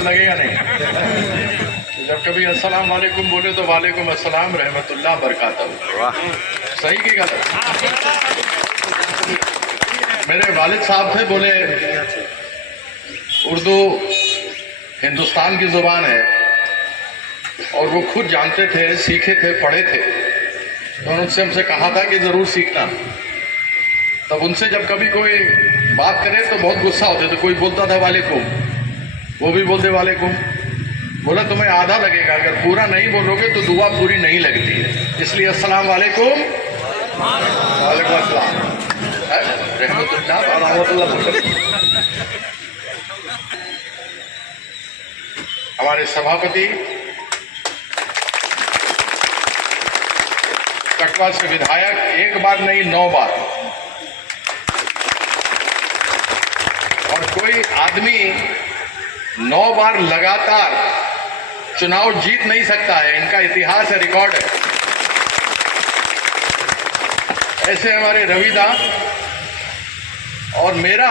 तो लगेगा नहीं। जब कभी अस्सलाम वालेकुम बोले तो वालेकुम अस्सलाम रहमतुल्लाह बरकातहू। सही की गलत? मेरे वालिद साहब थे, बोले उर्दू हिंदुस्तान की जुबान है और वो खुद जानते थे, सीखे थे, पढ़े थे। तो उनसे हमसे कहा था कि ज़रूर सीखना। तब उनसे जब कभी कोई बात करे तो बहुत गुस्सा होते थे। कोई बोलता था वालेकुम, वो भी बोलते वालेकुम। बोला तुम्हें आधा लगेगा, अगर पूरा नहीं बोलोगे तो दुआ पूरी नहीं लगती है, इसलिए अस्सलाम वालेकुम। वालेकुम अस्सलाम रहमतुल्लाह रहमतुल्लाह। हमारे सभापति कटवा से विधायक एक बार नहीं 9 बार, और कोई आदमी 9 बार लगातार चुनाव जीत नहीं सकता है। इनका इतिहास है, रिकॉर्ड है। ऐसे हमारे रविदास, और मेरा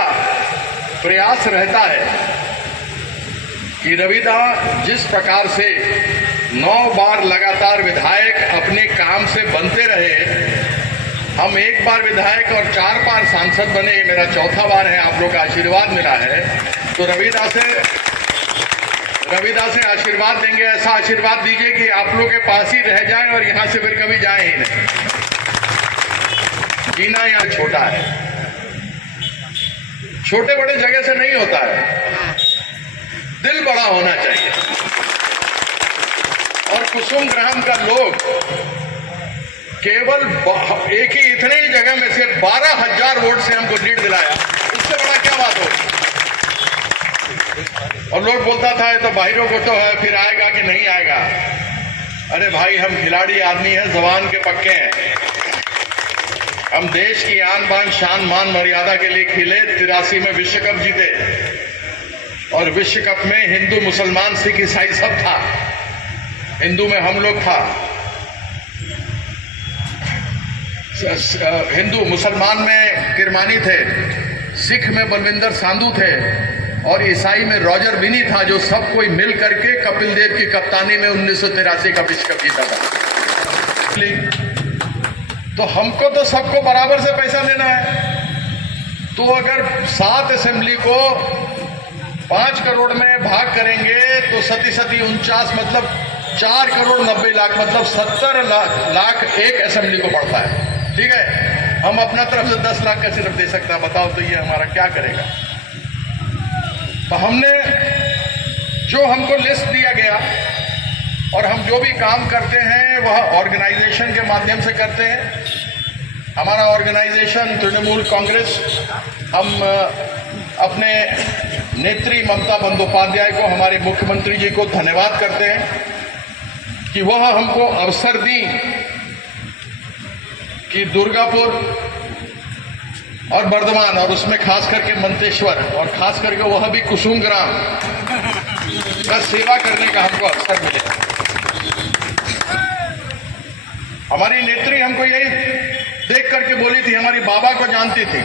प्रयास रहता है कि रविदास जिस प्रकार से 9 बार लगातार विधायक अपने काम से बनते रहे, हम 1 बार विधायक और 4 बार सांसद बने, मेरा 4था बार है, आप लोग का आशीर्वाद मिला है। तो रविदास से आशीर्वाद देंगे, ऐसा आशीर्वाद दीजिए कि आप लोग के पास ही रह जाए और यहां से फिर कभी जाए ही नहीं। जीना यहाँ छोटा है, छोटे बड़े जगह से नहीं होता है, दिल बड़ा होना चाहिए। और कुसुम ग्राम का लोग केवल एक ही इतने ही जगह में से 12,000 वोट से हमको लीड दिलाया, उससे बड़ा क्या बात हो। और लोग बोलता था ये तो बाहरों को तो है, फिर आएगा कि नहीं आएगा। अरे भाई, हम खिलाड़ी आदमी हैं, जबान के पक्के हैं। हम देश की आन बान शान मान मर्यादा के लिए खेले, 83 में विश्व कप जीते, और विश्व कप में हिंदू मुसलमान सिख ईसाई सब था। हिंदू में हम लोग था, हिंदू मुसलमान में किरमानी थे, सिख में बलविंदर सांधू थे, और ईसाई में रॉजर विनी था, जो सब कोई मिल करके कपिल देव की कप्तानी में 1983 का विश्व कप जीता था। तो हमको तो सबको बराबर से पैसा देना है। तो अगर 7 असेंबली को 5 करोड़ में भाग करेंगे तो 49 मतलब 4 करोड़ 90 लाख, मतलब 70 लाख एक असेंबली को पड़ता है। ठीक है, हम अपना तरफ से 10 लाख का सिर्फ दे सकता है। बताओ तो ये हमारा क्या करेगा। तो हमने जो हमको लिस्ट दिया गया, और हम जो भी काम करते हैं वह ऑर्गेनाइजेशन के माध्यम से करते हैं। हमारा ऑर्गेनाइजेशन तृणमूल कांग्रेस, हम अपने नेत्री ममता बंदोपाध्याय को, हमारे मुख्यमंत्री जी को धन्यवाद करते हैं कि वह हमको अवसर दी कि दुर्गापुर और बर्धमान, और उसमें खास करके मंतेश्वर, और खास करके वह भी कुसुम ग्राम का सेवा करने का हमको अवसर मिले। हमारी नेत्री हमको यही देख करके बोली थी, हमारी बाबा को जानती थी,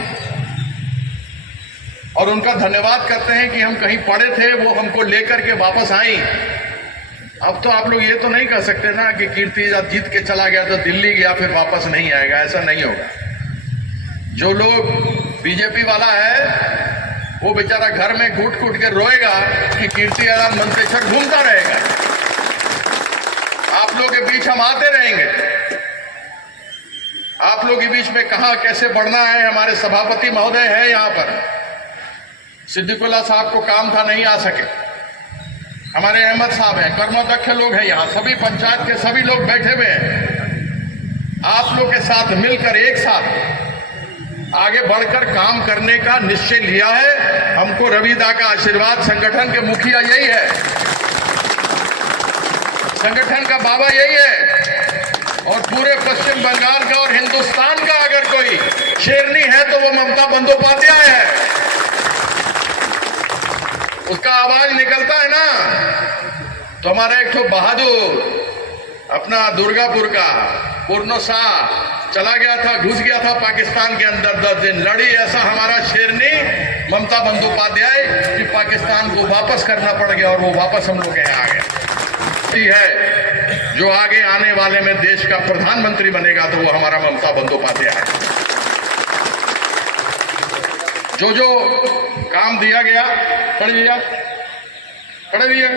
और उनका धन्यवाद करते हैं कि हम कहीं पड़े थे, वो हमको लेकर के वापस आई। अब तो आप लोग ये तो नहीं कह सकते ना कि कीर्ति जीत के चला गया तो दिल्ली गया फिर वापस नहीं आएगा, ऐसा नहीं होगा। जो लोग बीजेपी वाला है वो बेचारा घर में घुट घुट के रोएगा कि कीर्ति आजाद मंतेश्वर घूमता रहेगा। आप लोग के बीच हम आते रहेंगे, आप लोग के बीच में कहां कैसे बढ़ना है। हमारे सभापति महोदय है यहाँ पर, सिद्दीकुल्ला साहब को काम था, नहीं आ सके। हमारे अहमद साहब हैं, कर्मोदक्ष लोग हैं यहाँ, सभी पंचायत के सभी लोग बैठे हुए हैं। आप लोग के साथ मिलकर एक साथ आगे बढ़कर काम करने का निश्चय लिया है। हमको रविदा का आशीर्वाद, संगठन के मुखिया यही है, संगठन का बाबा यही है, और पूरे पश्चिम बंगाल का और हिंदुस्तान का अगर कोई शेरनी है तो वो ममता बंदोपाध्याय है। उसका आवाज निकलता है ना। तो हमारा एक तो बहादुर अपना दुर्गापुर का पूर्णो शाह चला गया था, घुस गया था पाकिस्तान के अंदर 10 दिन, लड़ी ऐसा हमारा शेरनी ममता बंदोपाध्याय कि पाकिस्तान को वापस करना पड़ गया और वो वापस हम लोग के यहाँ आ गए। है जो आगे आने वाले में देश का प्रधानमंत्री बनेगा तो वो हमारा ममता बंदोपाध्याय है। जो जो काम दिया गया, खड़े भैया,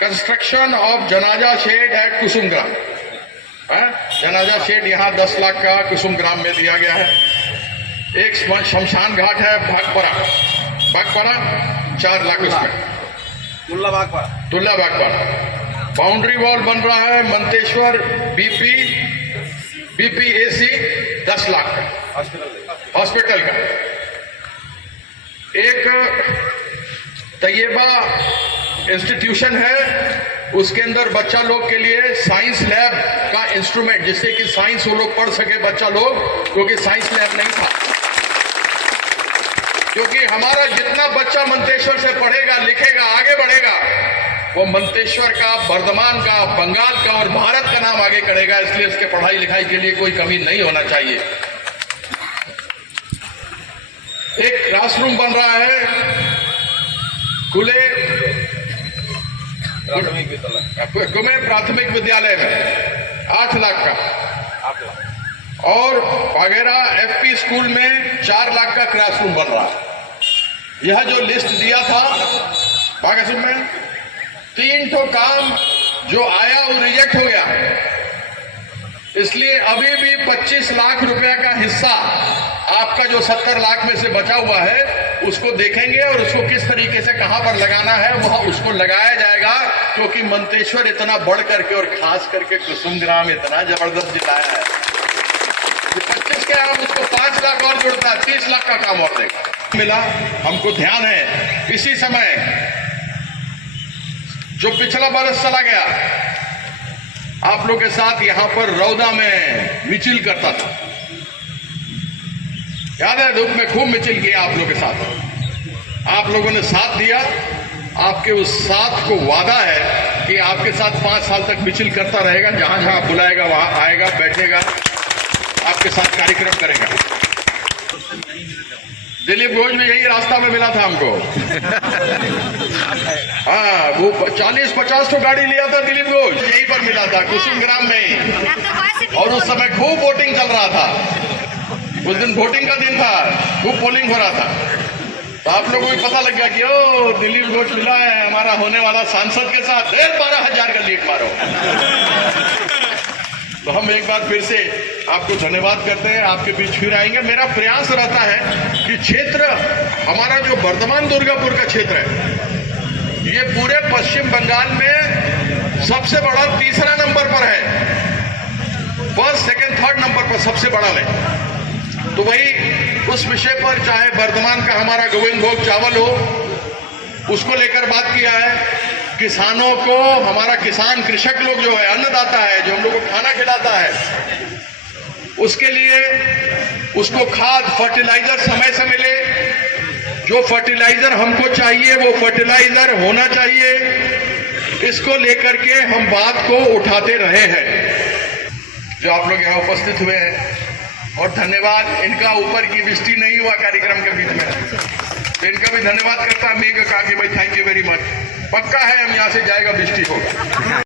कंस्ट्रक्शन ऑफ जनाजा शेड एट कुसुमग्राम, जनाजा शेड यहाँ 10 लाख का कुसुमग्राम में दिया गया है। एक शमशान घाट है बागपाड़ा 4 लाख उसमें, तुल्ला बागपाड़ा। बाउंड्री वॉल बन रहा है मंतेश्वर बीपीएसी 10 लाख का हॉस्पिटल का। एक तैयबा इंस्टीट्यूशन है, उसके अंदर बच्चा लोग के लिए साइंस लैब का इंस्ट्रूमेंट, जिससे कि साइंस वो लोग पढ़ सके बच्चा लोग, क्योंकि साइंस लैब नहीं था। क्योंकि हमारा जितना बच्चा मंतेश्वर से पढ़ेगा, लिखेगा, आगे बढ़ेगा, वो मंतेश्वर का, बर्धमान का, बंगाल का और भारत का नाम आगे करेगा। इसलिए उसके पढ़ाई लिखाई के लिए कोई कमी नहीं होना चाहिए। एक क्लासरूम बन रहा है खुले प्राथमिक विद्यालय में 8 लाख का, और वगैरह एफपी स्कूल में 4 लाख का क्लासरूम बन रहा है। यह जो लिस्ट दिया था बागेश्वर में, 3 ठो काम जो आया वो रिजेक्ट हो गया। इसलिए अभी भी 25 लाख रुपया का हिस्सा आपका जो 70 लाख में से बचा हुआ है उसको देखेंगे और उसको किस तरीके से कहां पर लगाना है वह उसको लगाया जाएगा। क्योंकि मंतेश्वर इतना बढ़ करके और खास करके कुसुमग्राम इतना जबरदस्त जिताया है, 25 के आप उसको 5 लाख और जुड़ता है, 30 लाख का काम और देगा मिला। हमको ध्यान है इसी समय जो पिछला बरस चला गया, आप लोग के साथ यहां पर रौदा में मिचिल करता था, याद है? धूप में खूब मिचिल किया आप लोगों के साथ, आप लोगों ने साथ दिया। आपके उस साथ को वादा है कि आपके साथ 5 साल तक मिचिल करता रहेगा, जहां जहां आप बुलाएगा वहां आएगा, बैठेगा, आपके साथ कार्यक्रम करेगा। दिलीप घोष में यही रास्ता में मिला था हमको। हाँ, वो 40-50 तो गाड़ी लिया था दिलीप घोष, यहीं पर मिला था कुसुमग्राम में ही। और उस समय खूब वोटिंग चल रहा था, उस दिन वोटिंग का दिन था, खूब पोलिंग हो रहा था। तो आप लोगों को पता लग गया कि ओ दिलीप घोष मिला है हमारा होने वाला सांसद के साथ, 12,000 का लीड मारो। तो हम एक बार फिर से आपको धन्यवाद करते हैं, आपके बीच फिर आएंगे। मेरा प्रयास रहता है कि क्षेत्र हमारा जो बर्धमान दुर्गापुर का क्षेत्र है, ये पूरे पश्चिम बंगाल में सबसे बड़ा 3रा नंबर पर है, 1st, 2nd, 3rd नंबर पर सबसे बड़ा है। तो वही उस विषय पर चाहे बर्धमान का हमारा गोविंद भोग चावल हो, उसको लेकर बात किया है। किसानों को, हमारा किसान कृषक लोग जो है, अन्नदाता है, जो हम लोग को खाना खिलाता है, उसके लिए उसको खाद फर्टिलाइजर समय से मिले। जो फर्टिलाइजर हमको चाहिए वो फर्टिलाइजर होना चाहिए। इसको लेकर के हम बात को उठाते रहे हैं। जो आप लोग यहाँ उपस्थित हुए हैं, और धन्यवाद, इनका ऊपर की वृष्टि नहीं हुआ कार्यक्रम के बीच में, तो इनका भी धन्यवाद करता है। मेघ का कि भाई थैंक यू वेरी मच। पक्का है हम यहाँ से जाएगा, वृष्टि होगा।